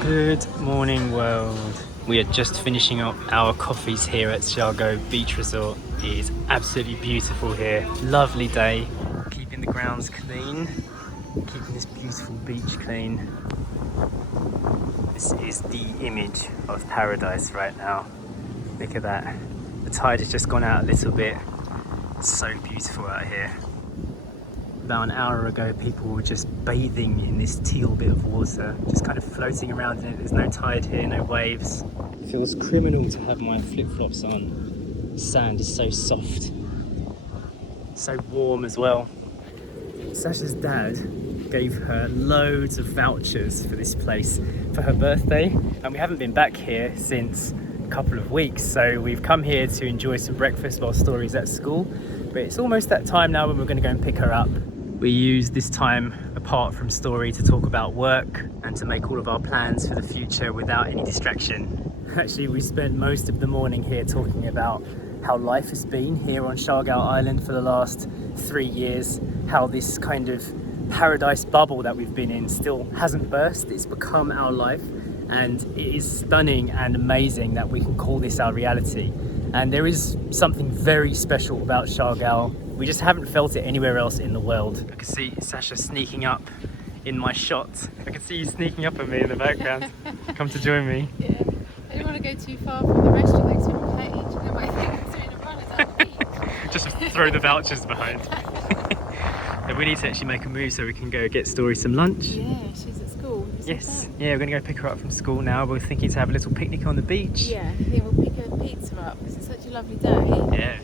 Good morning, world. We are just finishing up our coffees here at Siargao Beach Resort. It is absolutely beautiful here. Lovely day. Keeping the grounds clean. Keeping this beautiful beach clean. This is the image of paradise right now. Look at that. The tide has just gone out a little bit. It's so beautiful out here. About an hour ago, people were just bathing in this teal bit of water, just kind of floating around in it. There's no tide here, no waves. It feels criminal to have my flip-flops on. The sand is so soft, so warm as well. Sacha's dad gave her loads of vouchers for this place for her birthday, and we haven't been back here since a couple of weeks, so we've come here to enjoy some breakfast while Story's at school. But it's almost that time now when we're going to go and pick her up. We use this time apart from Story to talk about work and to make all of our plans for the future without any distraction. Actually, we spent most of the morning here talking about how life has been here on Surigao Island for the last 3 years, how this kind of paradise bubble that we've been in still hasn't burst. It's become our life, and it is stunning and amazing that we can call this our reality. And there is something very special about Siargao. We just haven't felt it anywhere else in the world. I can see Sacha sneaking up in my shot. I can see you sneaking up at me in the background. Come to join me. Yeah. I don't want to go too far from the restaurant next to the page. They might think I'm doing a run at the beach. Just throw the vouchers behind. So we need to actually make a move so we can go get Story some lunch. Yeah, she's at school. Yes. Yeah, we're going to go pick her up from school now. We're thinking to have a little picnic on the beach. Yeah, I think we'll pick a pizza up because it's such a lovely day. Yeah.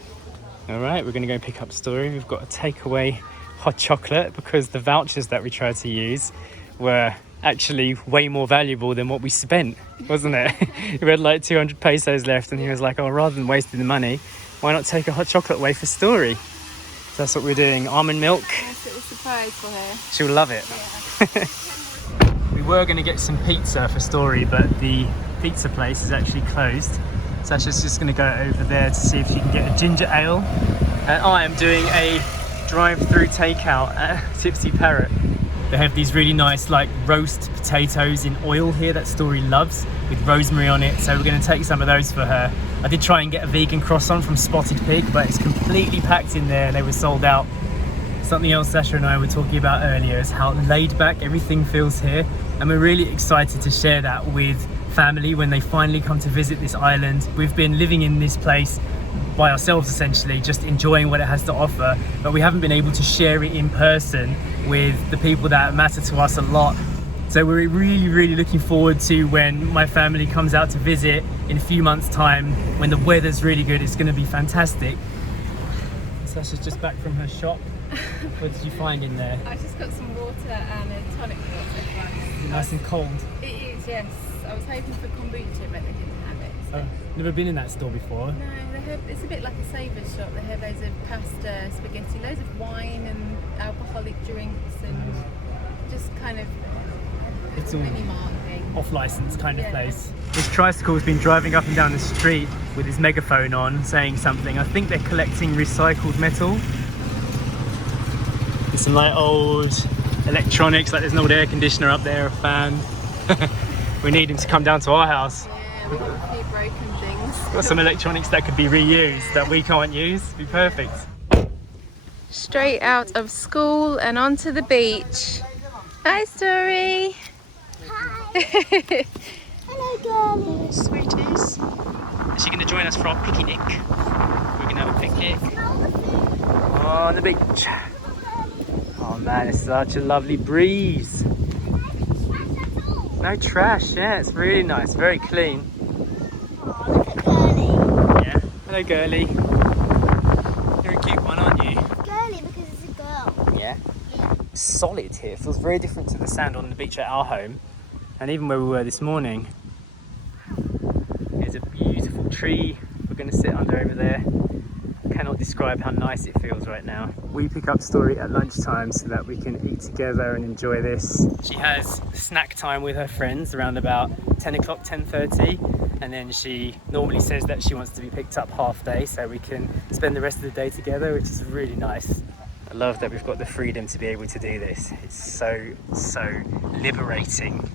All right, we're going to go pick up Story. We've got to take away hot chocolate because the vouchers that we tried to use were actually way more valuable than what we spent, wasn't it? We had like 200 pesos left, and he was like, oh, rather than wasting the money, why not take a hot chocolate away for Story? So that's what we're doing. Almond milk. Nice little surprise for her. She'll love it. Yeah. We were going to get some pizza for Story, but the pizza place is actually closed. Sacha's just going to go over there to see if she can get a ginger ale. And I am doing a drive-through takeout at Tipsy Parrot. They have these really nice like roast potatoes in oil here that Story loves with rosemary on it. So we're going to take some of those for her. I did try and get a vegan croissant from Spotted Pig, but it's completely packed in there and they were sold out. Something else Sacha and I were talking about earlier is how laid back everything feels here. And we're really excited to share that with family when they finally come to visit this island. We've been living in this place by ourselves essentially, just enjoying what it has to offer, but we haven't been able to share it in person with the people that matter to us a lot. So we're really looking forward to when my family comes out to visit in a few months' time. When the weather's really good, it's going to be fantastic. Sacha's just back from her shop. What did you find in there? I just got some water and a tonic water. Is it nice and cold? It is, yes. I was hoping for kombucha, but they didn't have it. So. Never been in that store before. No, it's a bit like a savers shop. They have loads of pasta, spaghetti, loads of wine and alcoholic drinks and just kind of it's all mini mart thing. Off-license kind of place. This tricycle's been driving up and down the street with his megaphone on, saying something. I think they're collecting recycled metal. There's some like old electronics, like there's an old air conditioner up there, a fan. We need him to come down to our house. Yeah, we've got a few broken things. Got some electronics that could be reused that we can't use. It'd be perfect. Straight out of school and onto the beach. Hi, Story. Hi. Hello, girlie. Sweeties. Is she going to join us for our picnic? We're going to have a picnic on the beach. Oh man, it's such a lovely breeze. No trash, yeah, it's really nice, very clean. Oh, look at girlie. Yeah, hello girlie. You're a cute one, aren't you? Girlie because it's a girl. Yeah. Solid here, it feels very different to the sand on the beach at our home. And even where we were this morning. There's a beautiful tree we're going to sit under over there. Cannot describe how nice it feels right now. We pick up Story at lunchtime so that we can eat together and enjoy this. She has snack time with her friends around about 10 o'clock, 10:30, and then she normally says that she wants to be picked up half day so we can spend the rest of the day together, which is really nice. I love that we've got the freedom to be able to do this. It's so liberating.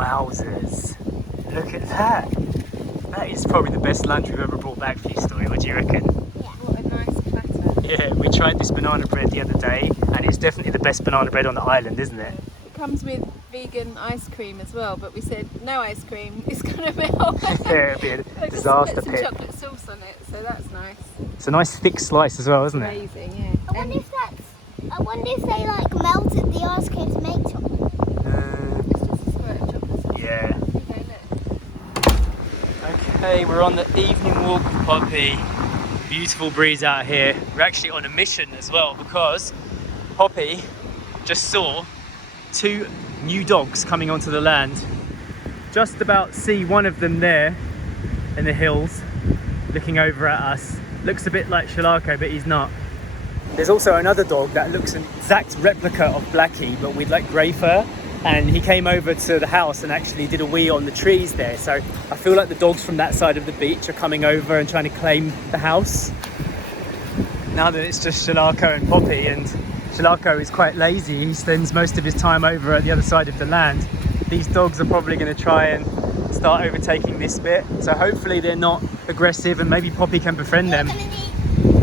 Wowzers. Look at that. That is probably the best lunch we've ever brought back for you, Story. What do you reckon? What a nice platter. Yeah, we tried this banana bread the other day and it's definitely the best banana bread on the island, isn't it? It comes with vegan ice cream as well, but we said no ice cream, it's gonna melt. Yeah, it'd be a Like, disaster put some pit. chocolate sauce on it, so that's nice. It's a nice thick slice as well, isn't it? Amazing, yeah. I wonder if they like melted the ice cream to make chocolate. It's just a squirt of chocolate sauce. Yeah. Okay, look. Okay, we're on the evening walk with Poppy. Beautiful breeze out here. We're actually on a mission as well because Poppy just saw 2 new dogs coming onto the land. Just about see one of them there in the hills looking over at us. Looks a bit like Shalako, but he's not. There's also another dog that looks an exact replica of Blackie, but with like grey fur. And he came over to the house and actually did a wee on the trees there. So I feel like the dogs from that side of the beach are coming over and trying to claim the house. Now that it's just Shalako and Poppy, and Shalako is quite lazy, he spends most of his time over at the other side of the land. These dogs are probably going to try and start overtaking this bit. So hopefully they're not aggressive and maybe Poppy can befriend them. You're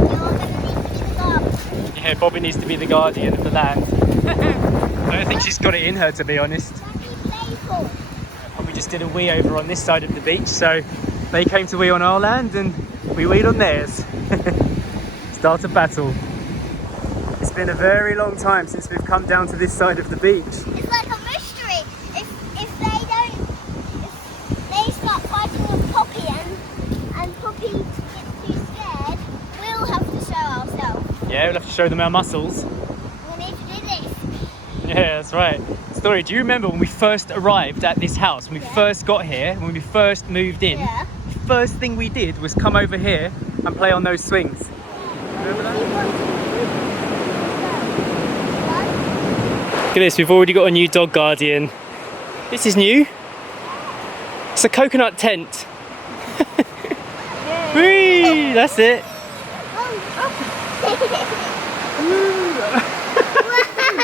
gonna need to be the guardian. Yeah, Poppy needs to be the guardian of the land. I don't think she's got it in her, to be honest. Be playful. We just did a wee over on this side of the beach, so they came to wee on our land and we weed on theirs. Start a battle. It's been a very long time since we've come down to this side of the beach. It's like a mystery. If they start fighting with Poppy and Poppy gets too scared, we'll have to show ourselves. Yeah, we'll have to show them our muscles. We need to do this. Yeah, that's right. Story, do you remember when we first arrived at this house, when we first got here, when we first moved in? Yeah. The first thing we did was come over here and play on those swings. Remember that? Look at this, we've already got a new dog guardian. This is new. It's a coconut tent. Whee! That's it.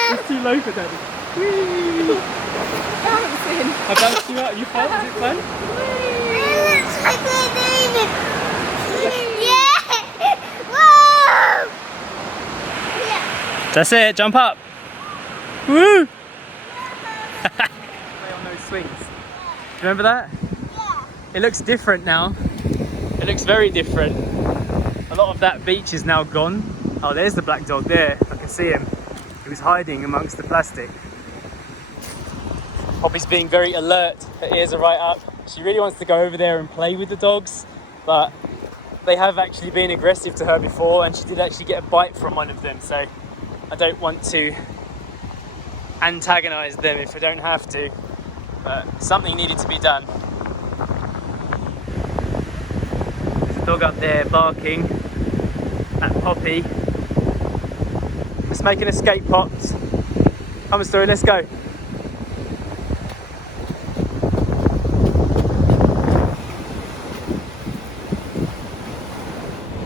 It's too low for Daddy. Whee! I bounced you out. You felt? Was it fun? That's it. Jump up. Woo! Play on those swings. Do you remember that? Yeah. It looks different now. It looks very different. A lot of that beach is now gone. Oh, there's the black dog there. I can see him. He was hiding amongst the plastic. Poppy's being very alert. Her ears are right up. She really wants to go over there and play with the dogs, but they have actually been aggressive to her before, and she did actually get a bite from one of them, so I don't want to antagonize them if I don't have to, but something needed to be done. There's a dog up there barking at Poppy. Let's make an escape, Pops. Come on, Story, let's go.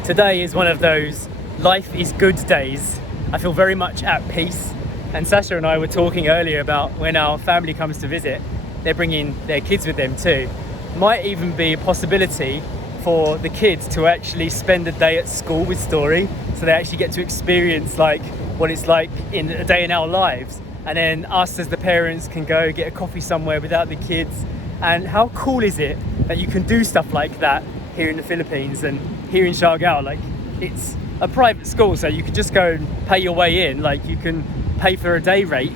Today is one of those life is good days. I feel very much at peace. And Sacha and I were talking earlier about when our family comes to visit, they're bringing their kids with them too. Might even be a possibility for the kids to actually spend a day at school with Story, so they actually get to experience like what it's like in a day in our lives. And then us as the parents can go get a coffee somewhere without the kids. And how cool is it that you can do stuff like that here in the Philippines and here in Siargao? Like, it's a private school, so you can just go and pay your way in. Like, you can pay for a day rate.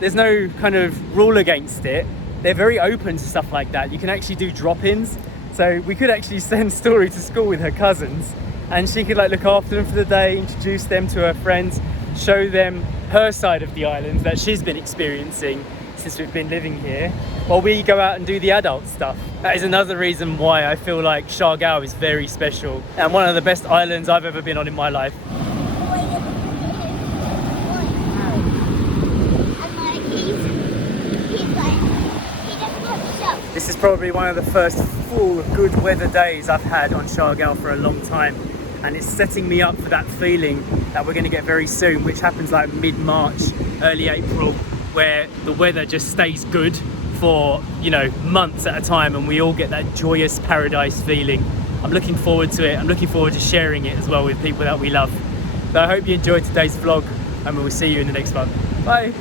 There's no kind of rule against it. They're very open to stuff like that. You can actually do drop-ins. So we could actually send Story to school with her cousins, and she could like look after them for the day, introduce them to her friends, show them her side of the island that she's been experiencing since we've been living here, while we go out and do the adult stuff. That is another reason why I feel like Siargao is very special and one of the best islands I've ever been on in my life. This is probably one of the first full good weather days I've had on Siargao for a long time, and it's setting me up for that feeling that we're going to get very soon, which happens like mid-March, early April, where the weather just stays good for, you know, months at a time, and we all get that joyous paradise feeling. I'm looking forward to it. I'm looking forward to sharing it as well with people that we love. So I hope you enjoyed today's vlog, and we will see you in the next one. Bye.